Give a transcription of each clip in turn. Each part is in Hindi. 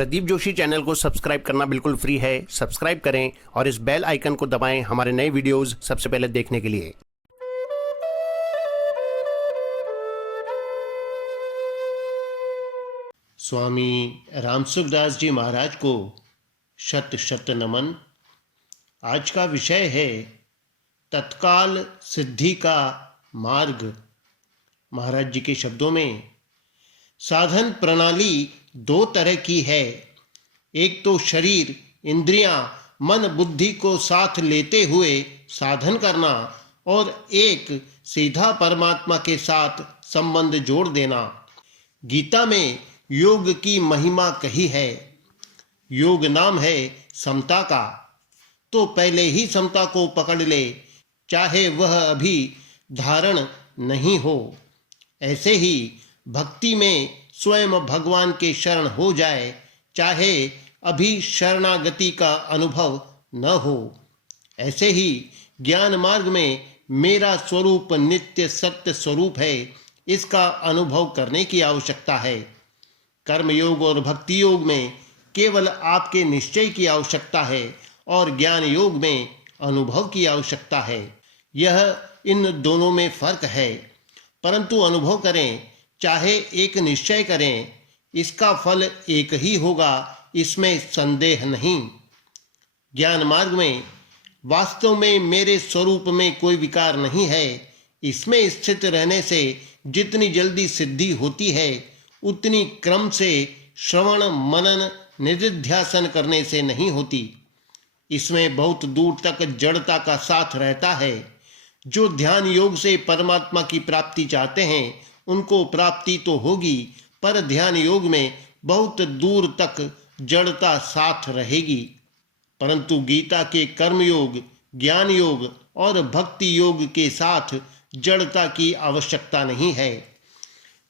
प्रदीप जोशी चैनल को सब्सक्राइब करना बिल्कुल फ्री है। सब्सक्राइब करें और इस बेल आइकन को दबाएं हमारे नए वीडियोस सबसे पहले देखने के लिए। स्वामी रामसुखदास जी महाराज को शत शत नमन। आज का विषय है तत्काल सिद्धि का मार्ग। महाराज जी के शब्दों में, साधन प्रणाली दो तरह की है। एक तो शरीर, इंद्रियां, मन, बुद्धि को साथ लेते हुए साधन करना, और एक सीधा परमात्मा के साथ संबंध जोड़ देना। गीता में योग की महिमा कही है। योग नाम है समता का, तो पहले ही समता को पकड़ ले, चाहे वह अभी धारण नहीं हो। ऐसे ही भक्ति में स्वयं भगवान के शरण हो जाए, चाहे अभी शरणागति का अनुभव न हो। ऐसे ही ज्ञान मार्ग में मेरा स्वरूप नित्य सत्य स्वरूप है, इसका अनुभव करने की आवश्यकता है। कर्म योग और भक्ति योग में केवल आपके निश्चय की आवश्यकता है और ज्ञान योग में अनुभव की आवश्यकता है। यह इन दोनों में फर्क है, परंतु अनुभव करें चाहे एक निश्चय करें, इसका फल एक ही होगा, इसमें संदेह नहीं। ज्ञान मार्ग में वास्तव में मेरे स्वरूप में कोई विकार नहीं है, इसमें स्थित रहने से जितनी जल्दी सिद्धि होती है उतनी क्रम से श्रवण मनन निधिध्यासन करने से नहीं होती। इसमें बहुत दूर तक जड़ता का साथ रहता है। जो ध्यान योग से परमात्मा की प्राप्ति चाहते हैं उनको प्राप्ति तो होगी, पर ध्यान योग में बहुत दूर तक जड़ता साथ रहेगी। परंतु गीता के कर्म योग, ज्ञान योग और भक्ति योग के साथ जड़ता की आवश्यकता नहीं है।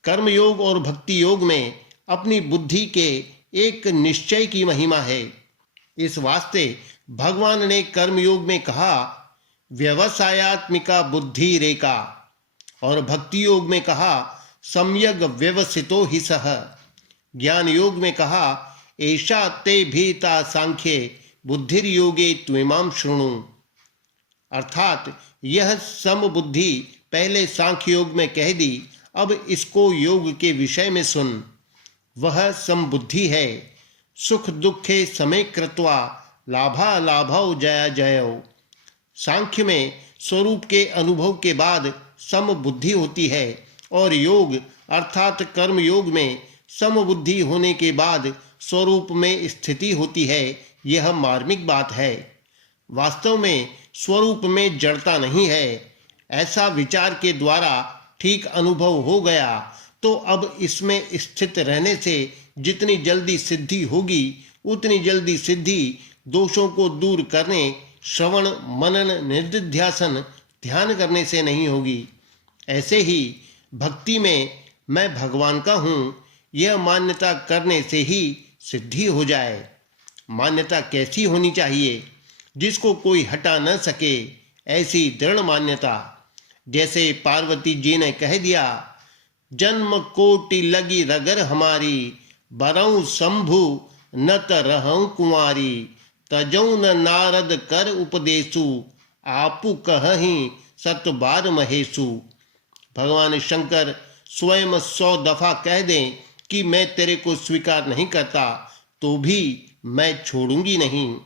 कर्म योग और भक्ति योग में अपनी बुद्धि के एक निश्चय की महिमा है। इस वास्ते भगवान ने कर्म योग में कहा व्यवसायात्मिका बुद्धि रेका, और भक्ति योग में कहा सम्यग व्यवसितो हि सह। ज्ञान योग में कहा ऐशा ते भीता सांख्ये बुद्धिर योगे त्विमाम शृणु। अर्थात यह समबुद्धि पहले सांख्य योग में कह दी, अब इसको योग के विषय में सुन। वह समबुद्धि है। सुख दुखे समय कृत्वा लाभा लाभौ जया जयो। सांख्य में स्वरूप के अनुभव के बाद समबुद्धि होती है, और योग अर्थात कर्म योग में समबुद्धि होने के बाद स्वरूप में स्थिति होती है। यह मार्मिक बात है। वास्तव में स्वरूप में जड़ता नहीं है, ऐसा विचार के द्वारा ठीक अनुभव हो गया तो अब इसमें स्थित रहने से जितनी जल्दी सिद्धि होगी उतनी जल्दी सिद्धि दोषों को दूर करने, श्रवण मनन निधिध्यासन ध्यान करने से नहीं होगी। ऐसे ही भक्ति में मैं भगवान का हूँ, यह मान्यता करने से ही सिद्धि हो जाए। मान्यता कैसी होनी चाहिए? जिसको कोई हटा न सके, ऐसी दृढ़ मान्यता। जैसे पार्वती जी ने कह दिया, जन्म कोटि लगी रगर हमारी, बरऊं शंभु न त रहऊं कुंवारी, तजौ न नारद कर उपदेशु, आपु कहहीं सत बार महेशु। भगवान शंकर स्वयं 100 दफा कह दें कि मैं तेरे को स्वीकार नहीं करता, तो भी मैं छोड़ूंगी नहीं।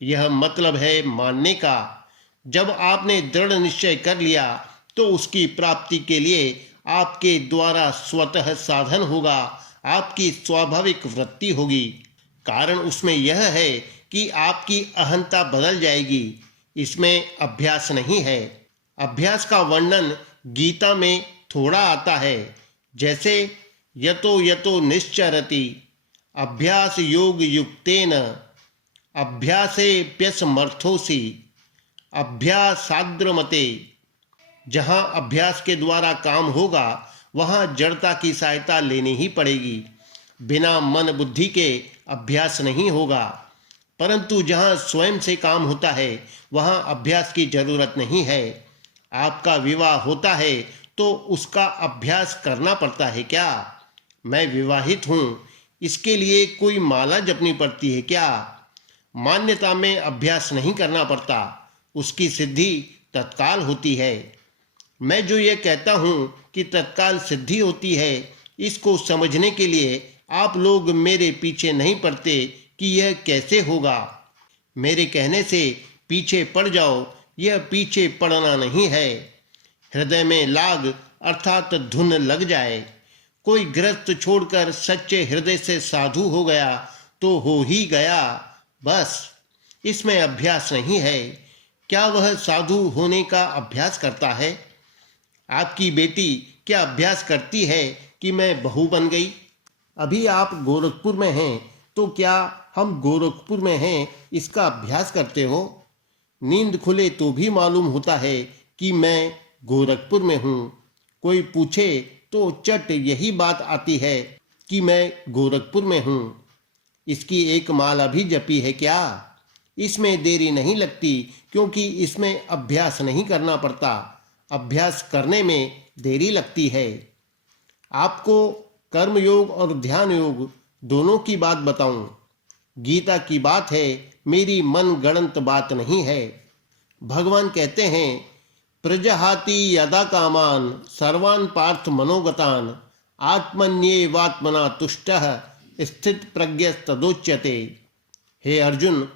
यह मतलब है मानने का। जब आपने दृढ़ निश्चय कर लिया तो उसकी प्राप्ति के लिए आपके द्वारा स्वतः साधन होगा, आपकी स्वाभाविक वृत्ति होगी। कारण उसमें यह है कि आपकी अहंता बदल जाएगी। इसमें अभ्यास नहीं है। अभ्यास का वर्णन गीता में थोड़ा आता है, जैसे यतो यतो निश्चरति अभ्यास योग युक्तेन अभ्यासेप्यसमर्थोसि अभ्यासाग्रमते। जहाँ अभ्यास के द्वारा काम होगा वहाँ जड़ता की सहायता लेनी ही पड़ेगी। बिना मन बुद्धि के अभ्यास नहीं होगा। परंतु जहाँ स्वयं से काम होता है वहाँ अभ्यास की जरूरत नहीं है। आपका विवाह होता है तो उसका अभ्यास करना पड़ता है क्या? मैं विवाहित हूँ, इसके लिए कोई माला जपनी पड़ती है क्या? मान्यता में अभ्यास नहीं करना पड़ता, उसकी सिद्धि तत्काल होती है। मैं जो ये कहता हूँ कि तत्काल सिद्धि होती है, इसको समझने के लिए आप लोग मेरे पीछे नहीं पड़ते कि यह कैसे होगा। मेरे कहने से पीछे पड़ जाओ, यह पीछे पड़ना नहीं है। हृदय में लाग अर्थात धुन लग जाए। कोई गृहस्थ छोड़कर सच्चे हृदय से साधु हो गया तो हो ही गया, बस। इसमें अभ्यास नहीं है। क्या वह साधु होने का अभ्यास करता है? आपकी बेटी क्या अभ्यास करती है कि मैं बहू बन गई? अभी आप गोरखपुर में हैं, तो क्या हम गोरखपुर में हैं इसका अभ्यास करते हो? नींद खुले तो भी मालूम होता है कि मैं गोरखपुर में हूँ। कोई पूछे तो चट यही बात आती है कि मैं गोरखपुर में हूँ। इसकी एक माला भी जपी है क्या? इसमें देरी नहीं लगती, क्योंकि इसमें अभ्यास नहीं करना पड़ता। अभ्यास करने में देरी लगती है। आपको कर्म योग और ध्यान योग दोनों की बात बताऊं। गीता की बात है, मेरी मन गणंत बात नहीं है। भगवान कहते हैं, प्रजहाति यदा कामान सर्वान पार्थ मनोगतान आत्मन्येवात्मना तुष्टः स्थित प्रज्ञस्तदोच्यते। हे अर्जुन,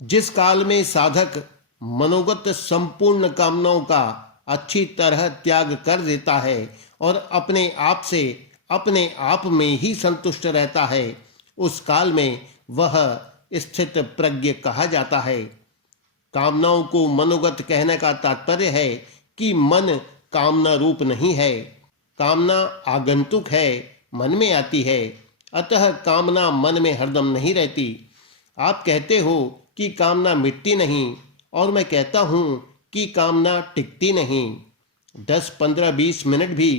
जिस काल में साधक मनोगत संपूर्ण कामनाओं का अच्छी तरह त्याग कर देता है और अपने आप से अपने आप में ही संतुष्ट रहता है, उस काल में वह स्थित प्रज्ञ कहा जाता है। कामनाओं को मनोगत कहने का तात्पर्य है कि मन कामना रूप नहीं है। कामना आगंतुक है, मन में आती है। अतः कामना मन में हरदम नहीं रहती। आप कहते हो कि कामना मिटती नहीं, और मैं कहता हूँ कि कामना टिकती नहीं। 10, 15, 20 मिनट भी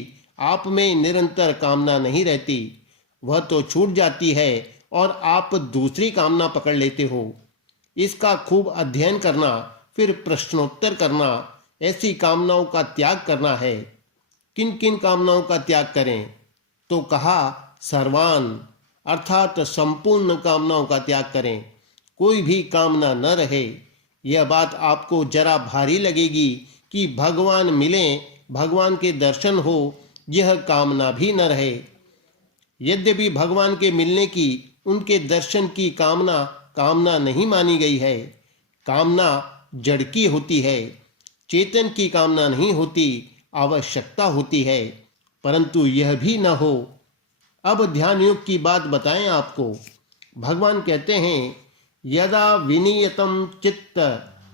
आप में निरंतर कामना नहीं रहती। वह तो छूट जाती है और आप दूसरी कामना पकड़ लेते हो। इसका खूब अध्ययन करना, फिर प्रश्नोत्तर करना, ऐसी कामनाओं का त्याग करना है। किन किन कामनाओं का त्याग करें? तो कहा सर्वान, अर्थात संपूर्ण कामनाओं का त्याग करें। कोई भी कामना न रहे। यह बात आपको जरा भारी लगेगी कि भगवान मिलें, भगवान के दर्शन हो, यह कामना भी न रहे। यद्यपि भगवान के मिलने की, उनके दर्शन की कामना कामना नहीं मानी गई है। कामना जड़ की होती है, चेतन की कामना नहीं होती, आवश्यकता होती है। परंतु यह भी न हो। अब ध्यान योग की बात बताएं आपको। भगवान कहते हैं, यदा विनियतम चित्त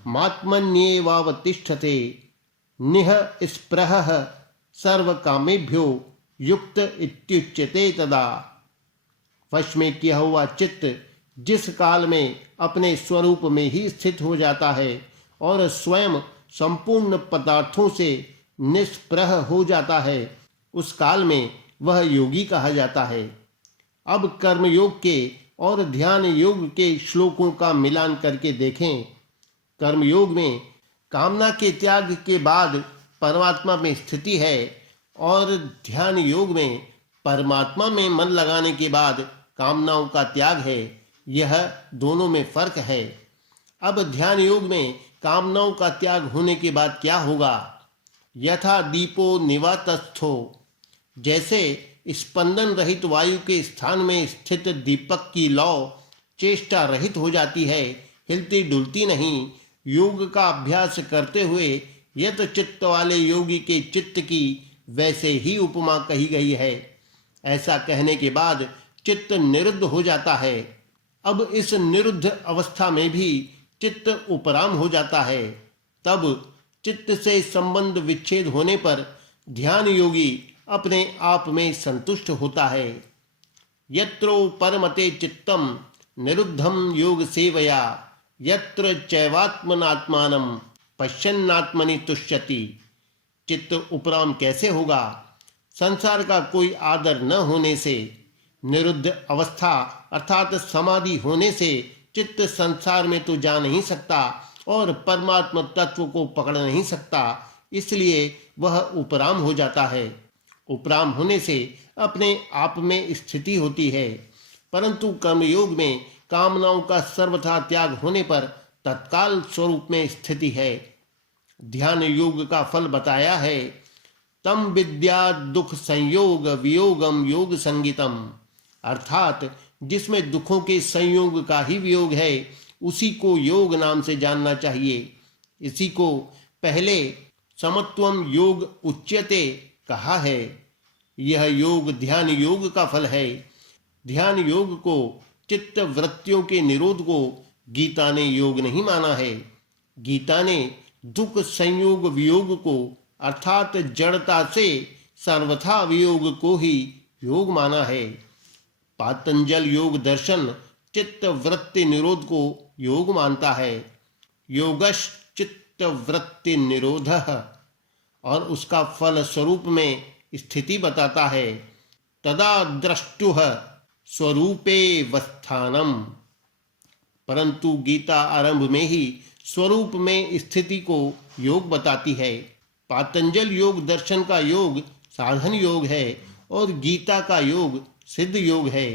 मात्मन्येवावतिष्ठते निह स्पृहः सर्व कामेभ्यो युक्त इत्युच्यते तदा। वश में किया हुआ चित्त जिस काल में अपने स्वरूप में ही स्थित हो जाता है और स्वयं संपूर्ण पदार्थों से निष्प्रह हो जाता है, उस काल में वह योगी कहा जाता है। अब कर्म योग के और ध्यान योग के श्लोकों का मिलान करके देखें। कर्म योग में कामना के त्याग के बाद परमात्मा में स्थिति है और ध्यान योग में परमात्मा में मन लगाने के बाद कामनाओं का त्याग है। यह दोनों में फर्क है। अब ध्यान योग में कामनाओं का त्याग होने के बाद क्या होगा? यथा दीपो निवातस्थो, जैसे स्पंदन रहित वायु के स्थान में स्थित दीपक की लौ चेष्टा रहित हो जाती है, हिलती डुलती नहीं। योग का अभ्यास करते हुए यत चित्त वाले योगी के चित्त की वैसे ही उपमा कही गई है। ऐसा कहने के बाद चित्त निरुद्ध हो जाता है। अब इस निरुद्ध अवस्था में भी चित्त उपराम हो जाता है। तब चित्त से संबंध विच्छेद होने पर ध्यान योगी अपने आप में संतुष्ट होता है। यत्रो परमते चित्तम निरुद्धम योग सेवया यत्र चैवात्मनात्मानं पश्यन्नात्मनि तुष्यति। चित्त उपराम कैसे होगा? संसार का कोई आदर न होने से, निरुद्ध अवस्था अर्थात समाधि होने से चित्त संसार में तो जा नहीं सकता और परमात्मा तत्व को पकड़ नहीं सकता, इसलिए वह उपराम हो जाता है। उपराम होने से अपने आप में स्थिति होती है। परंतु कर्मयोग में कामनाओं का सर्वथा त्याग होने पर तत्काल स्वरूप में स्थिति है। ध्यान योग का फल बताया है। तम विद्या दुख संयोग वियोगम योग संगीतम, अर्थात जिसमें दुखों के संयोग का ही वियोग है उसी को योग नाम से जानना चाहिए। इसी को पहले समत्वम योग उच्यते कहा है। यह योग ध्यान योग का फल है। ध्यान योग को चित्त वृत्तियों के निरोध को गीता ने योग नहीं माना है। गीता ने दुख संयोग वियोग को अर्थात जड़ता से सर्वथा वियोग को ही योग माना है। पातंजल योग दर्शन चित्त वृत्ति निरोध को योग मानता है। योगश चित्त वृत्ति निरोधः, और उसका फल स्वरूप में स्थिति बताता है। तदा द्रष्टुः स्वरूपे वस्थानम, परंतु गीता आरंभ में ही स्वरूप में स्थिति को योग बताती है। पातंजल योग दर्शन का योग साधन योग है और गीता का योग सिद्ध योग है।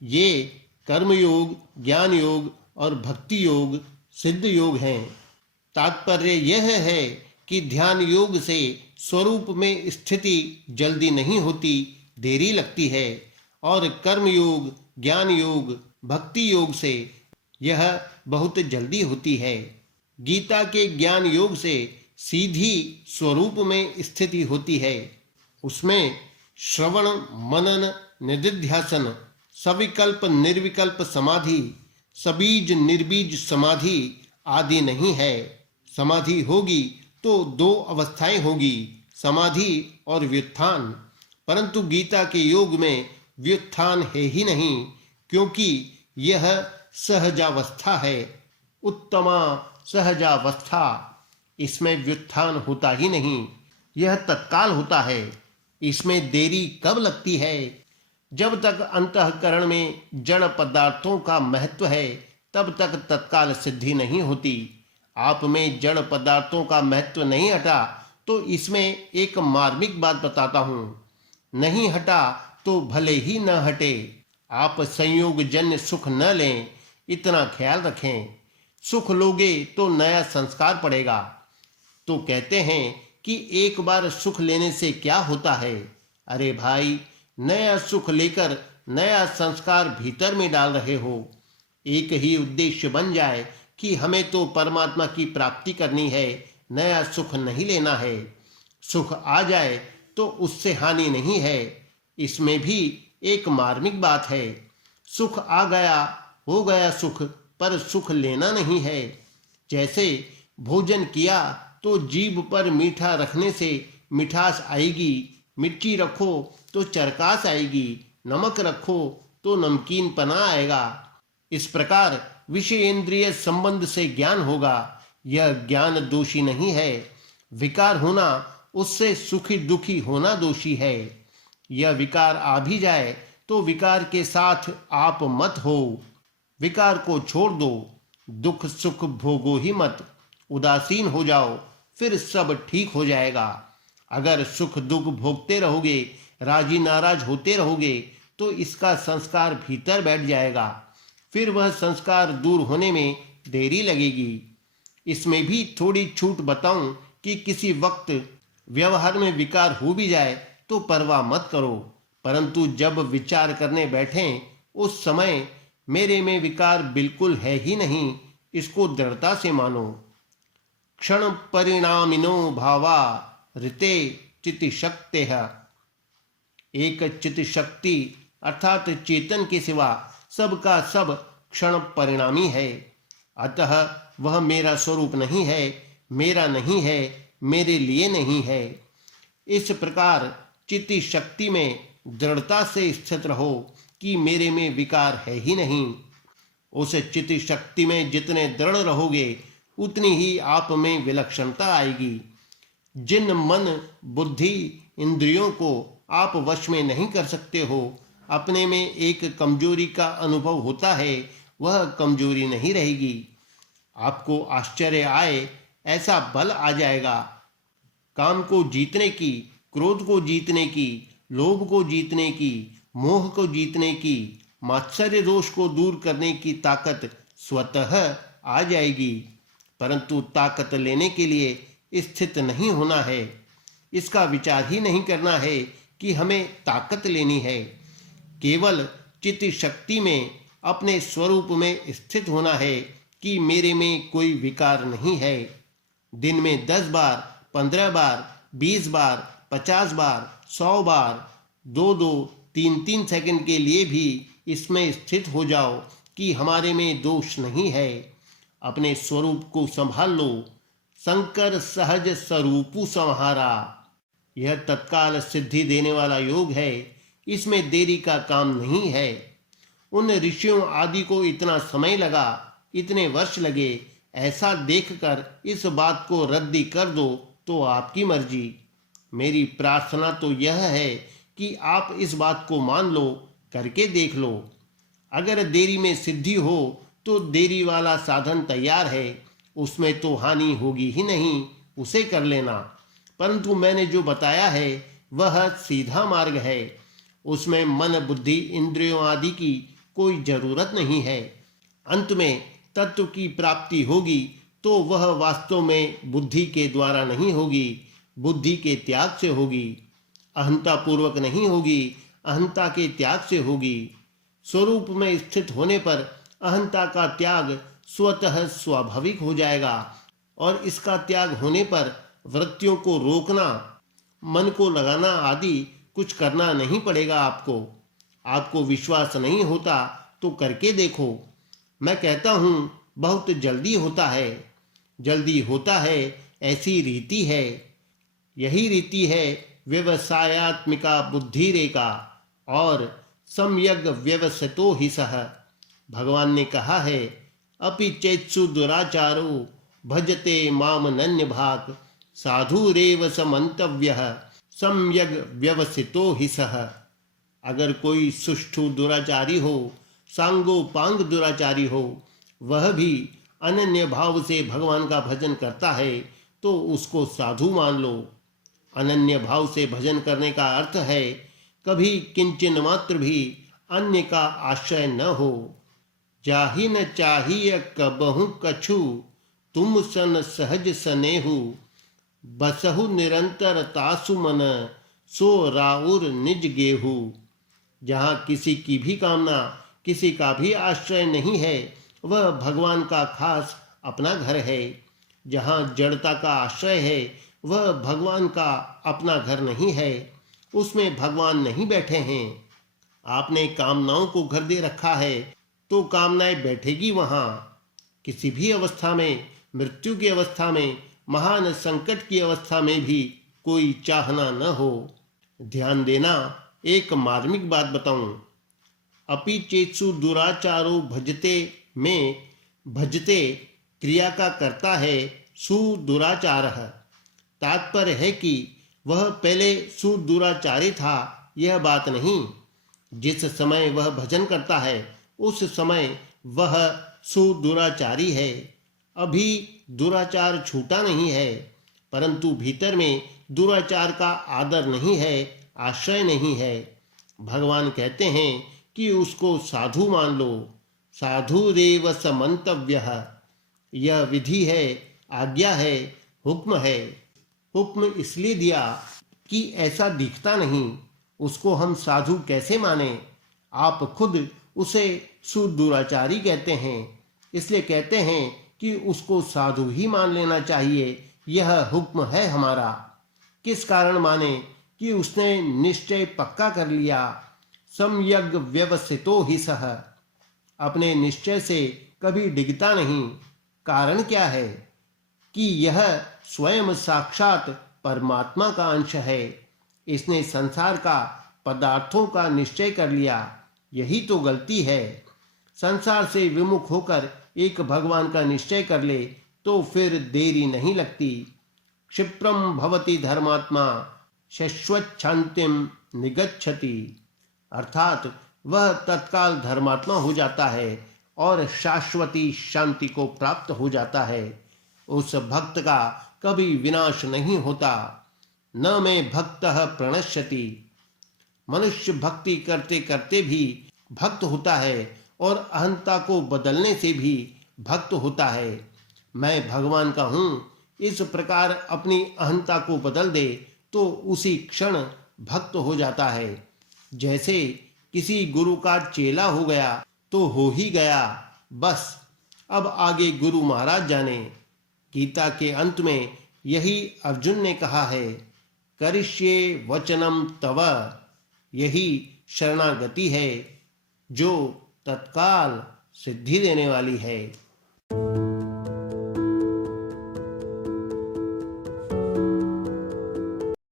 ये कर्म योग, ज्ञान योग और भक्ति योग सिद्ध योग हैं। तात्पर्य यह है कि ध्यान योग से स्वरूप में स्थिति जल्दी नहीं होती, देरी लगती है, और कर्म योग, ज्ञान योग, भक्ति योग से यह बहुत जल्दी होती है। गीता के ज्ञान योग से सीधी स्वरूप में स्थिति होती है। उसमें श्रवण मनन निदिध्यासन, सविकल्प निर्विकल्प समाधि, सबीज निर्बीज समाधि आदि नहीं है। समाधि होगी तो दो अवस्थाएं होगी, समाधि और व्युत्थान, परंतु गीता के योग में व्युत्थान है ही नहीं, क्योंकि यह सहजावस्था है, उत्तमा सहजावस्था। इसमें व्युत्थान होता ही नहीं, यह तत्काल होता है। इसमें देरी कब लगती है? जब तक अंतःकरण में जड़ पदार्थों का महत्व है तब तक तत्काल सिद्धि नहीं होती। आप में जड़ पदार्थों का महत्व नहीं हटा तो इसमें एक मार्मिक बात बताता हूँ। नहीं हटा तो भले ही न हटे, आप संयोग जन्य सुख न लें, इतना ख्याल रखें। सुख लोगे तो नया संस्कार पड़ेगा। तो कहते हैं कि एक बार सुख लेने से क्या होता है? अरे भाई, नया सुख लेकर नया संस्कार भीतर में डाल रहे हो। एक ही उद्देश्य बन जाए कि हमें तो परमात्मा की प्राप्ति करनी है, नया सुख नहीं लेना है। सुख आ जाए तो उससे हानि नहीं है। इसमें भी एक मार्मिक बात है। सुख आ गया, हो गया सुख, पर सुख लेना नहीं है। जैसे भोजन किया तो जीभ पर मीठा रखने से मिठास आएगी, मिर्ची रखो तो चरकास आएगी, नमक रखो तो नमकीन पना आएगा। इस प्रकार विषय इंद्रिय संबंध से ज्ञान होगा। यह ज्ञान दोषी नहीं है। विकार होना, उससे सुखी दुखी होना दोषी है। यह विकार आ भी जाए तो विकार के साथ आप मत हो, विकार को छोड़ दो। दुख सुख भोगो ही मत, उदासीन हो जाओ, फिर सब ठीक हो जाएगा। अगर सुख दुख भोगते रहोगे, राजी नाराज होते रहोगे, तो इसका संस्कार भीतर बैठ जाएगा। फिर वह संस्कार दूर होने में देरी लगेगी। इसमें भी थोड़ी छूट बताऊं कि किसी वक्त व्यवहार में विकार हो भी जाए तो परवाह मत करो, परंतु जब विचार करने बैठें उस समय मेरे में विकार बिल्कुल है ही नहीं, इसको दृढ़ता से मानो। क्षण परिणामिनो भावा ऋते चिति शक्ति है। एक चित शक्ति अर्थात चेतन के सिवा सबका सब क्षण परिणामी है। अतः वह मेरा स्वरूप नहीं है, मेरा नहीं है, मेरे लिए नहीं है। इस प्रकार चिति शक्ति में दृढ़ता से स्थित रहो कि मेरे में विकार है ही नहीं। उस चिति शक्ति में जितने दृढ़ रहोगे उतनी ही आप में विलक्षणता आएगी। जिन मन बुद्धि इंद्रियों को आप वश में नहीं कर सकते हो, अपने में एक कमजोरी का अनुभव होता है, वह कमजोरी नहीं रहेगी। आपको आश्चर्य आए ऐसा बल आ जाएगा। काम को जीतने की, क्रोध को जीतने की, लोभ को जीतने की, मोह को जीतने की, मात्सर्य दोष को दूर करने की ताकत स्वतः आ जाएगी, परंतु ताकत लेने के लिए स्थित नहीं होना है। इसका विचार ही नहीं करना है कि हमें ताकत लेनी है। केवल चित्त शक्ति में अपने स्वरूप में स्थित होना है कि मेरे में कोई विकार नहीं है। दिन में 10 बार, 15 बार, 20 बार, 50 बार, 100 बार, 2-2, 3-3 सेकंड के लिए भी इसमें स्थित हो जाओ कि हमारे में दोष नहीं है। अपने स्वरूप को संभाल लो। शंकर सहज स्वरूपु संहारा, यह तत्काल सिद्धि देने वाला योग है। इसमें देरी का काम नहीं है। उन ऋषियों आदि को इतना समय लगा, इतने वर्ष लगे, ऐसा देखकर इस बात को रद्दी कर दो तो आपकी मर्जी। मेरी प्रार्थना तो यह है कि आप इस बात को मान लो, करके देख लो। अगर देरी में सिद्धि हो तो देरी वाला साधन तैयार है, उसमें तो हानि होगी ही नहीं, उसे कर लेना। परंतु मैंने जो बताया है वह सीधा मार्ग है। उसमें मन, बुद्धि, इंद्रियों आदि की कोई जरूरत नहीं है। अंत में तत्व की प्राप्ति होगी तो वह वास्तव में बुद्धि के द्वारा नहीं होगी, बुद्धि के त्याग से होगी। अहंता पूर्वक नहीं होगी, अहंता के त्याग से होगी। स्वरूप में स्थित होने पर अहंता का त्याग स्वतः स्वाभाविक हो जाएगा और इसका त्याग होने पर वृत्तियों को रोकना, मन को लगाना आदि कुछ करना नहीं पड़ेगा आपको। आपको विश्वास नहीं होता तो करके देखो। मैं कहता हूँ बहुत जल्दी होता है। जल्दी होता है ऐसी रीति है। यही रीति है व्यवसायात्मिका बुद्धि रेखा और सम्यग व्यवसितो हि सह। भगवान ने कहा है, अपि चेत्सु दुराचारो भजते माम नन्य भाग साधुरेव समन्तव्यः सम्यग व्यवसितो हि सह। अगर कोई सुष्ठु दुराचारी हो, सांगोपांग दुराचारी हो, वह भी अनन्य भाव से भगवान का भजन करता है तो उसको साधु मान लो। अनन्य भाव से भजन करने का अर्थ है कभी किंचन मात्र भी अन्य का आश्रय न हो। जाहि न चाहिए कबहु कछु तुम सन सहज सनेहु बसहु निरंतर तासु मन सो राउर निज गेहू। जहाँ किसी की भी कामना, किसी का भी आश्रय नहीं है, वह भगवान का खास अपना घर है। जहाँ जड़ता का आश्रय है वह भगवान का अपना घर नहीं है, उसमें भगवान नहीं बैठे हैं। आपने कामनाओं को घर दे रखा है तो कामनाएं बैठेगी वहाँ। किसी भी अवस्था में, मृत्यु की अवस्था में, महान संकट की अवस्था में भी कोई चाहना न हो। ध्यान देना, एक मार्मिक बात बताऊं। अपि चेत्सु दुराचारो भजते में भजते क्रिया का करता है सुदुराचारः। तात्पर्य है कि वह पहले सुदुराचारी था, यह बात नहीं। जिस समय वह भजन करता है उस समय वह सुदुराचारी है। अभी दुराचार छूटा नहीं है, परंतु भीतर में दुराचार का आदर नहीं है, आश्रय नहीं है। भगवान कहते हैं कि उसको साधु मान लो। साधुरेव समन्तव्यः, यह विधि है, आज्ञा है, हुक्म है। हुक्म इसलिए दिया कि ऐसा दिखता नहीं, उसको हम साधु कैसे माने। आप खुद उसे सुदुराचारी कहते हैं, इसलिए कहते हैं कि उसको साधु ही मान लेना चाहिए। यह हुक्म है हमारा। किस कारण माने कि उसने निश्चय पक्का कर लिया। सम्यग व्यवसितो हि सह, अपने निश्चय से कभी डिगता नहीं। कारण क्या है कि यह स्वयं साक्षात परमात्मा का अंश है। इसने संसार का, पदार्थों का निश्चय कर लिया। यही तो गलती है। संसार से विमुख होकर एक भगवान का निश्चय कर ले तो फिर देरी नहीं लगती। क्षिप्रम भवति धर्मात्मा शश्वच्छांतिम निगच्छति, अर्थात वह तत्काल धर्मात्मा हो जाता है और शाश्वती शांति को प्राप्त हो जाता है। उस भक्त का कभी विनाश नहीं होता। न में भक्तः प्रणश्यति। मनुष्य भक्ति करते करते भी भक्त होता है और अहंता को बदलने से भी भक्त होता है। मैं भगवान का हूँ, इस प्रकार अपनी अहंता को बदल दे तो उसी क्षण भक्त हो जाता है। जैसे किसी गुरु का चेला हो गया तो हो ही गया, बस अब आगे गुरु महाराज जाने। गीता के अंत में यही अर्जुन ने कहा है, करिष्ये वचनम तव, यही शरणागति है जो तत्काल सिद्धि देने वाली है।